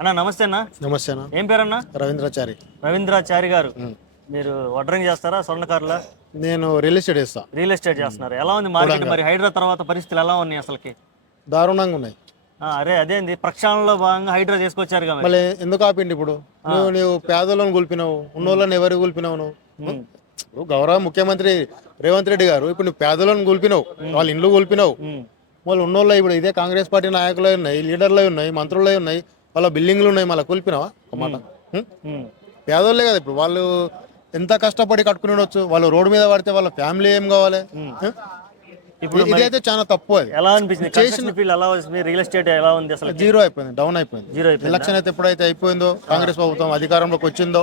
అన్న నమస్తే అన్న. నమస్తే అన్న. ఏం పేరన్న? రవీంద్రాచారి. రవీంద్రాచారి గారు. మీరు వడ్రంగి చేస్తారా? స్వర్ణకారుల? నేను రియల్ ఎస్టేట్ చేస్తా. రియల్ ఎస్టేట్ చేస్తున్నారు. ఎలా ఉంది మార్కెట్ మరి? హైడ్రా తర్వాత పరిస్థితులు ఎలా ఉన్నాయి అసలుకి? దారుణంగా ఉన్నాయి. అదేంది ప్రక్షాళనలో భాగంగా హైడ్రా చేసుకొచ్చారు కదా, మళ్ళీ ఎందుకు ఆపిండి? ఇప్పుడు నువ్వు పేదలను కూల్పినావు, ఉన్నోళ్ళని ఎవరు కూల్పినావు? నువ్వు ఇప్పుడు గౌరవ ముఖ్యమంత్రి రేవంత్ రెడ్డి గారు ఇప్పుడు నువ్వు పేదలను కూల్పినావు, వాళ్ళ ఇండ్లు కూల్పినావు. వాళ్ళు ఉన్నోళ్ళు ఇప్పుడు ఇదే కాంగ్రెస్ పార్టీ నాయకులు ఉన్నాయి, లీడర్లు ఉన్నాయి, మంత్రులు ఉన్నాయి, వాళ్ళ బిల్డింగ్లు ఉన్నాయి, మళ్ళీ కూల్పినావా? ఒక మాట. పేదోళ్ళే కదా ఇప్పుడు వాళ్ళు ఎంత కష్టపడి కట్టుకుని ఉండొచ్చు. వాళ్ళు రోడ్డు మీద పడితే వాళ్ళ ఫ్యామిలీ ఏం కావాలి? ఇప్పుడు ఇదైతే చాలా తప్పు. అది ఎలా అనిపించింది? చేసిన ఫీల్ ఎలా ఉంది? రియల్ ఎస్టేట్ ఎలా ఉంది అసలు? జీరో అయిపోయింది, డౌన్ అయిపోయింది. జీరో అయిపోయింది. ఎలక్షన్ అయితే ఎప్పుడైతే అయిపోయిందో, కాంగ్రెస్ ప్రభుత్వం అధికారంలోకి వచ్చిందో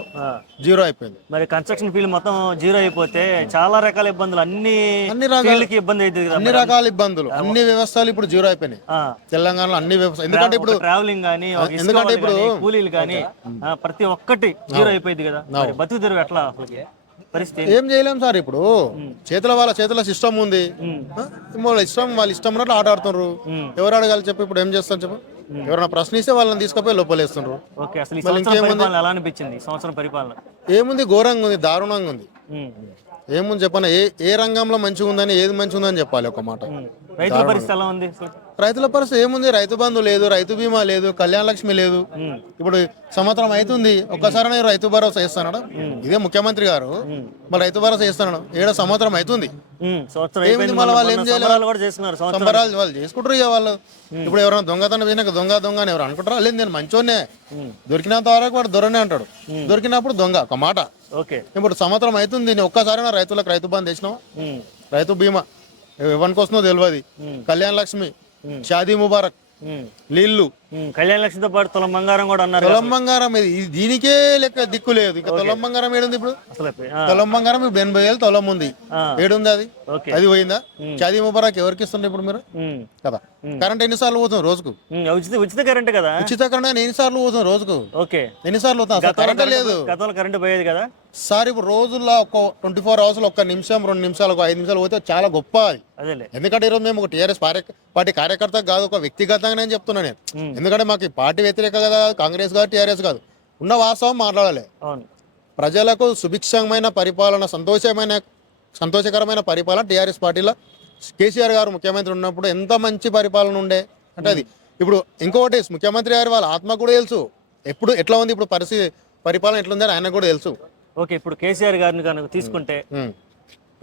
జీరో అయిపోయింది. మరి కన్స్ట్రక్షన్ ఫీల్డ్ మొత్తం జీరో అయిపోతే చాలా రకాల ఇబ్బందులు, అన్ని రకాలకి ఇబ్బంది అవుతుంది కదా. అన్ని రకాల ఇబ్బందులు, అన్ని వ్యవస్థలు ఇప్పుడు జీరో అయిపోయినాయి తెలంగాణలో. అన్ని వ్యవస్థ ఎందుకంటే ఇప్పుడు ట్రావెలింగ్ కానీ, ఎందుకంటే ఇప్పుడు కూలీలు కానీ ప్రతి ఒక్కటి జీరో అయిపోయింది కదా. బతుకు తెరువు ఎట్లా అసలు? ఏం చేయలేం సార్. ఇప్పుడు వాళ్ళ చేతుల సిస్టమ్ ఉంది, వాళ్ళ ఇష్టం ఉన్నట్లు ఆట ఆడుతున్నారు. ఎవరు అడగాలి చెప్పు? ఇప్పుడు ఏం చేస్తాను చెప్పు? ఎవరైనా ప్రశ్నిస్తే వాళ్ళని తీసుకుపోయి లోపలేస్తున్నారు. ఏముంది? ఘోరంగా ఉంది, దారుణంగా ఉంది. ఏముంది చెప్పన? ఏ రంగంలో మంచిగా ఉందని, ఏది మంచిగా ఉందని చెప్పాలి ఒక మాట. రైతుల పరిస్థితి ఎలా ఉంది? రైతుల పరిస్థితి ఏముంది? రైతు బంధు లేదు, రైతు బీమా లేదు, కళ్యాణ లక్ష్మి లేదు. ఇప్పుడు సంవత్సరం అవుతుంది, ఒక్కసారి నేను రైతు భరోసా ఇస్తాను. ఇదే ముఖ్యమంత్రి గారు మరి రైతు భరోసా ఇస్తాను. 7వ సంవత్సరం అవుతుంది. ఏముంది? మళ్ళీ వాళ్ళు ఏం చేయాలి? సంబరాలు వాళ్ళు చేసుకుంటారు ఇక వాళ్ళు. ఇప్పుడు ఎవరైనా దొంగతనం చేసినాక దొంగ అని ఎవరు అనుకుంటారా? లేదు, నేను మంచోనే, దొరికినంత వరకు వాడు దొరనే అంటాడు, దొరికినప్పుడు దొంగ ఒక మాట. ఇప్పుడు సంవత్సరం అవుతుంది, ఒక్కసారి రైతులకు రైతు బంధు వేసినావు, రైతు బీమా ఎవరికి వస్తుందో తెలియదు, కళ్యాణ లక్ష్మి, షాదీ ముబారక్, నీళ్లు, కళ్యాణ లక్ష్మితో పాటు తులం బంగారం కూడా అన్నారు. తులం బంగారం దీనికే లెక్క దిక్కు లేదు. ఇంకా తులం బంగారం ఏడుంది ఇప్పుడు? తులం బంగారం 80,000 తులం ఉంది, ఏడుంది అది? అది పోయిందా? షాదీ ముబారక్ ఎవరికి ఇస్తుండే ఇప్పుడు మీరు కదా? కరెంట్ ఎన్నిసార్లు పోతుంది రోజుకు? ఉచిత కరెంట్ కదా. ఉచిత కరెంట్ ఎన్నిసార్లు పోతుంది రోజుకు? ఎన్నిసార్లు పోతుంది? కరెంట్ లేదు, కరెంట్ పోయేది కదా సార్. ఇప్పుడు రోజుల్లో ఒక 24 hours లో 1 నిమిషం, 2 నిమిషాలు, 5 నిమిషాలు పోతే చాలా గొప్ప అది. ఎందుకంటే ఈరోజు మేము ఒక టీఆర్ఎస్ పార్టీ కార్యకర్త కాదు, ఒక వ్యక్తిగతంగా నేను చెప్తున్నా నేను. ఎందుకంటే మాకు పార్టీ వ్యతిరేక కదా, కాంగ్రెస్ కాదు, టీఆర్ఎస్ కాదు, ఉన్న వాస్తవం మాట్లాడాలి. ప్రజలకు సుభిక్షమైన పరిపాలన, సంతోషకరమైన పరిపాలన టీఆర్ఎస్ పార్టీలో కేసీఆర్ గారు ముఖ్యమంత్రి ఉన్నప్పుడు ఎంత మంచి పరిపాలన ఉండే అంటే అది. ఇప్పుడు ఇంకొకటి, ముఖ్యమంత్రి గారు వాళ్ళ ఆత్మ కూడా తెలుసు ఎప్పుడు ఎట్లా ఉంది, ఇప్పుడు పరిపాలన ఎట్లుందని ఆయన కూడా తెలుసు. ఓకే, ఇప్పుడు కేసీఆర్ గారిని కనుక తీసుకుంటే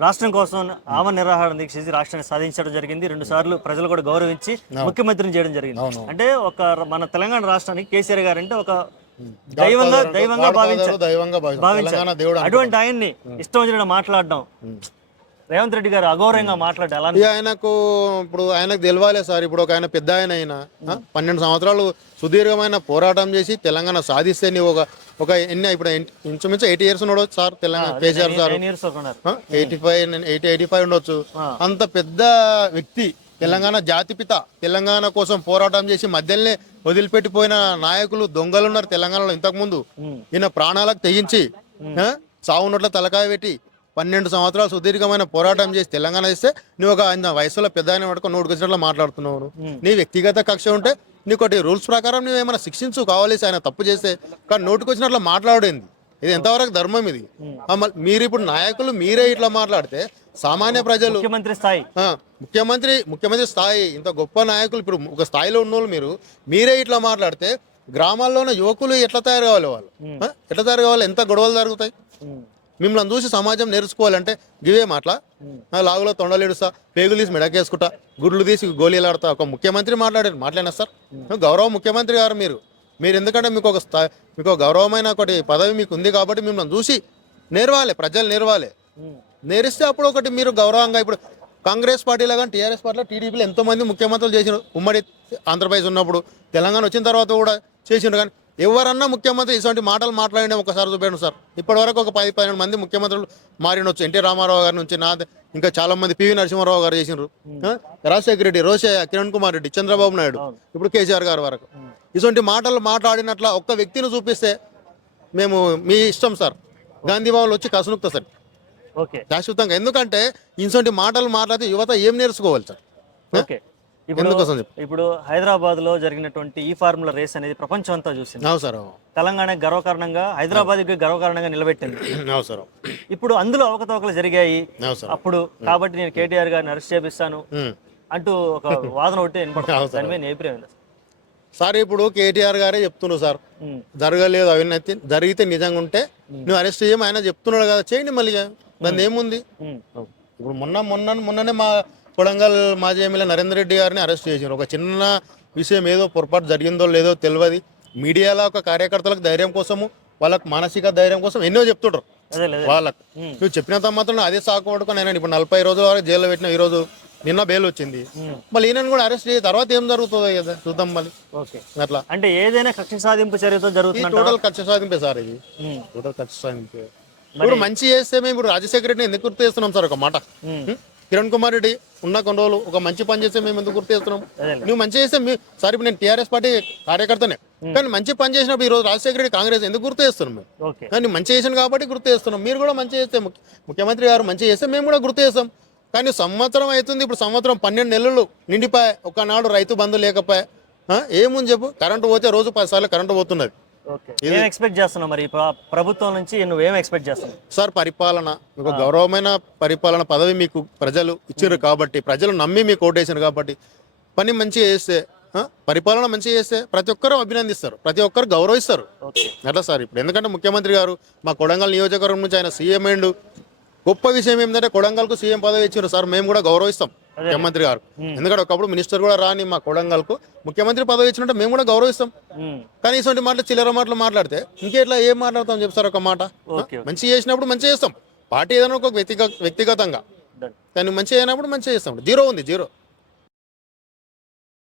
రాష్ట్రం కోసం ఆమరణ నిరాహార దీక్ష చేసి రాష్ట్రాన్ని సాధించడం జరిగింది. 2 సార్లు ప్రజలు కూడా గౌరవించి ముఖ్యమంత్రిని చేయడం జరిగింది. అంటే మన తెలంగాణ రాష్ట్రానికి కేసీఆర్ గారు అంటే ఒక దైవంగా భావించారు. అటువంటి ఆయన్ని ఇష్టం వచ్చినట్టు మాట్లాడడం, రేవంత్ రెడ్డి గారు అగౌరవంగా మాట్లాడాలి. ఇప్పుడు ఆయనకు తెలవాలి సార్. ఇప్పుడు ఒక ఆయన పెద్ద అయినా 12 సంవత్సరాలు సుదీర్ఘమైన పోరాటం చేసి తెలంగాణ సాధిస్తే నీవు ఒక ఎన్ని ఇప్పుడు ఇంచుమించు 80 years ఉండవచ్చు సార్. తెలంగాణ కేసీఆర్ సార్ 85 ఉండొచ్చు. అంత పెద్ద వ్యక్తి, తెలంగాణ జాతిపిత, తెలంగాణ కోసం పోరాటం చేసి మధ్యలోనే వదిలిపెట్టిపోయిన నాయకులు దొంగలు ఉన్నారు తెలంగాణలో ఇంతకు ముందు. ఈయన ప్రాణాలకు తెగించి సావునోట్ల తలకాయ పెట్టి 12 సంవత్సరాలు సుదీర్ఘమైన పోరాటం చేసి తెలంగాణ ఇస్తే నువ్వు ఒక వయసులో పెద్ద ఆయన పట్టుకొని నోటుకు వచ్చినట్లు మాట్లాడుతున్నావు. నీ వ్యక్తిగత కక్ష ఉంటే నీకోటి రూల్స్ ప్రకారం నువ్వేమైనా శిక్షించు కావాలి. ఆయన తప్పు చేస్తే కానీ నోటుకు వచ్చినట్లు మాట్లాడేది ఇది ఎంతవరకు ధర్మం? ఇది మీరు ఇప్పుడు నాయకులు మీరే ఇట్లా మాట్లాడితే సామాన్య ప్రజలు, ముఖ్యమంత్రి స్థాయి, ఇంత గొప్ప నాయకులు ఇప్పుడు ఒక స్థాయిలో ఉన్నోళ్ళు మీరే ఇట్లా మాట్లాడితే గ్రామాల్లో ఉన్న యువకులు ఎట్లా తయారు కావాలి? వాళ్ళు ఎట్లా తయారు కావాలి? ఎంత గొడవలు జరుగుతాయి? మిమ్మల్ని చూసి సమాజం నేర్చుకోవాలంటే గివే మాటల లాగులో తొండలేడుస్తా, పేగులు తీసి మెడకేసుకుంటా, గుడ్లు తీసి గోళీలాడుతా ఒక ముఖ్యమంత్రి మాట్లాడినా సార్? గౌరవ ముఖ్యమంత్రి గారు మీరు ఎందుకంటే మీకు ఒక గౌరవమైన ఒకటి పదవి మీకు ఉంది కాబట్టి మిమ్మల్ని చూసి నేర్వాలి, ప్రజలు నేరిస్తే అప్పుడు ఒకటి మీరు గౌరవంగా. ఇప్పుడు కాంగ్రెస్ పార్టీలో కానీ టీఆర్ఎస్ పార్టీలో టీడీపీలో ఎంతోమంది ముఖ్యమంత్రులు చేసిన, ఉమ్మడి ఆంధ్రప్రదేశ్ ఉన్నప్పుడు, తెలంగాణ వచ్చిన తర్వాత కూడా చేసిండ్రు. కానీ ఎవరన్నా ముఖ్యమంత్రి ఇటువంటి మాటలు మాట్లాడినా ఒకసారి చూపాను సార్. ఇప్పటి వరకు ఒక 10-12 మంది ముఖ్యమంత్రులు మారినొచ్చు. ఎన్టీ రామారావు గారి నుంచి ఇంకా చాలా మంది, పివి నరసింహారావు గారు చేసినారు, రాజశేఖర రెడ్డి, రోషయ్య, కిరణ్ కుమార్ రెడ్డి, చంద్రబాబు నాయుడు, ఇప్పుడు కేసీఆర్ గారి వరకు ఇటువంటి మాటలు మాట్లాడినట్ల ఒక్క వ్యక్తిని చూపిస్తే మేము మీ ఇష్టం సార్, గాంధీ భవన్లో వచ్చి కసునుక్తా సార్ శాశ్వతంగా. ఎందుకంటే ఇటువంటి మాటలు మాట్లాడితే యువత ఏం నేర్చుకోవాలి సార్? ఇప్పుడు ఎందుకోసం చెప్పు ఇప్పుడు హైదరాబాద్ లో జరిగినటువంటి ఈ ఫార్ములా రేస్ అనేది ప్రపంచం అంతా చూసింది. అవు సార్ అవు తెలంగాణ గర్వకారణంగా, హైదరాబాద్కి గర్వకారణంగా నిలబెట్టింది. అవు సార్ ఇప్పుడు అందులో అవకతవకలు జరిగాయి అవు సార్ అప్పుడు, కాబట్టి నేను కేటీఆర్ గారిని అరెస్ట్ చేపిస్తాను అంటూ ఒక వాదన ఒకటి వినపడుతుంది. దాని మీద నీ అభిప్రాయం ఏంటి? సార్ ఇప్పుడు కేటీఆర్ గారే చెప్తున్నారు సార్ జరగలేదు అవినీతి, జరిగితే నిజంగా ఉంటే నువ్వు అరెస్ట్ చేయమని ఆయన చెప్తున్నాడు కదా, చేయండి మళ్ళీ దాన్ని ఏముంది. ఇప్పుడు మొన్ననే మా కొడంగల్ మాజీ ఎమ్మెల్యే నరేందర్ రెడ్డి గారిని అరెస్ట్ చేశారు. ఒక చిన్న విషయం ఏదో పొరపాటు జరిగిందో లేదో తెలియదు, మీడియాలో ఒక కార్యకర్తలకు ధైర్యం కోసము, వాళ్ళకు మానసిక ధైర్యం కోసం ఎన్నో చెప్తుంటారు వాళ్ళకు. నువ్వు చెప్పినంత మాత్రం అదే సాకు పడుకొని ఆయన ఇప్పుడు 40 రోజుల వరకు జైల్లో పెట్టిన, ఈ రోజు నిన్న బెయిల్ వచ్చింది, మళ్ళీ ఈయనను కూడా అరెస్ట్ చేసి తర్వాత ఏం జరుగుతుందో కదా చూద్దాం మళ్ళీ. అట్లా అంటే ఏదైనా కక్ష సాధింపు చర్యతో జరుగుతుంది. టోటల్ కక్ష సాధింపే సార్ ఇది, టోటల్ కక్ష సాధింపే. ఇప్పుడు మంచి చేస్తే మేము ఇప్పుడు రాజశేఖర రెడ్డిని ఎందుకు గుర్తు చేస్తున్నాం సార్? ఒక మాట, కిరణ్ కుమార్ రెడ్డి ఉన్న కొన్ని రోజులు ఒక మంచి పని చేస్తే మేము ఎందుకు గుర్తు చేస్తున్నాం? నువ్వు మంచి చేస్తే సార్ ఇప్పుడు నేను టీఆర్ఎస్ పార్టీ కార్యకర్తనే, కానీ మంచి పని చేసినప్పుడు ఈ రోజు రాజశేఖర రెడ్డి కాంగ్రెస్ ఎందుకు గుర్తు చేస్తున్నాం మేము? కానీ మంచి చేసాను కాబట్టి గుర్తు చేస్తున్నాం. మీరు కూడా మంచి చేస్తే, ముఖ్యమంత్రి గారు మంచి చేస్తే మేము కూడా గుర్తు చేస్తాం. కానీ సంవత్సరం అవుతుంది, ఇప్పుడు సంవత్సరం 12 నెలలు నిండిపోయాయి, ఒకనాడు రైతు బంధు లేకపోయా, ఏముంది చెప్పు? కరెంటు పోతే రోజు 10 సార్లు కరెంటు పోతున్నది. ఎక్స్పెక్ట్ చేస్తున్నావు మరి ప్రభుత్వం నుంచి, నువ్వేం ఎక్స్పెక్ట్ చేస్తున్నావు? సార్ పరిపాలన, మీకు గౌరవమైన పరిపాలన పదవి మీకు ప్రజలు ఇచ్చారు కాబట్టి, ప్రజలు నమ్మి మీకు ఓటేసారు కాబట్టి, పని మంచిగా చేస్తే, పరిపాలన మంచిగా చేస్తే ప్రతి ఒక్కరు అభినందిస్తారు, ప్రతి ఒక్కరు గౌరవిస్తారు. అట్లా సార్ ఇప్పుడు ఎందుకంటే ముఖ్యమంత్రి గారు మా కొడంగల్ నియోజకవర్గం నుంచి ఆయన సీఎం అయిండు. గొప్ప విషయం ఏంటంటే కొడంగల్కు సీఎం పదవి ఇచ్చారు సార్, మేము కూడా గౌరవిస్తాం ముఖ్యమంత్రి గారు. ఎందుకంటే ఒకప్పుడు మినిస్టర్ కూడా రాని మా కొడంగల్కు ముఖ్యమంత్రి పదవి ఇచ్చినట్టు మేము కూడా గౌరవిస్తాం. కానీ ఇటువంటి మాటలు చిల్లర మాటలు మాట్లాడితే ఇంకెట్లా ఏం మాట్లాడతాం చెప్తారు? ఒక మాట మంచి చేసినప్పుడు మంచి చేస్తాం, పార్టీ ఏదైనా ఒక వ్యక్తిగతంగా, కానీ మంచి అయినప్పుడు మంచి చేస్తాం. జీరో ఉంది, జీరో.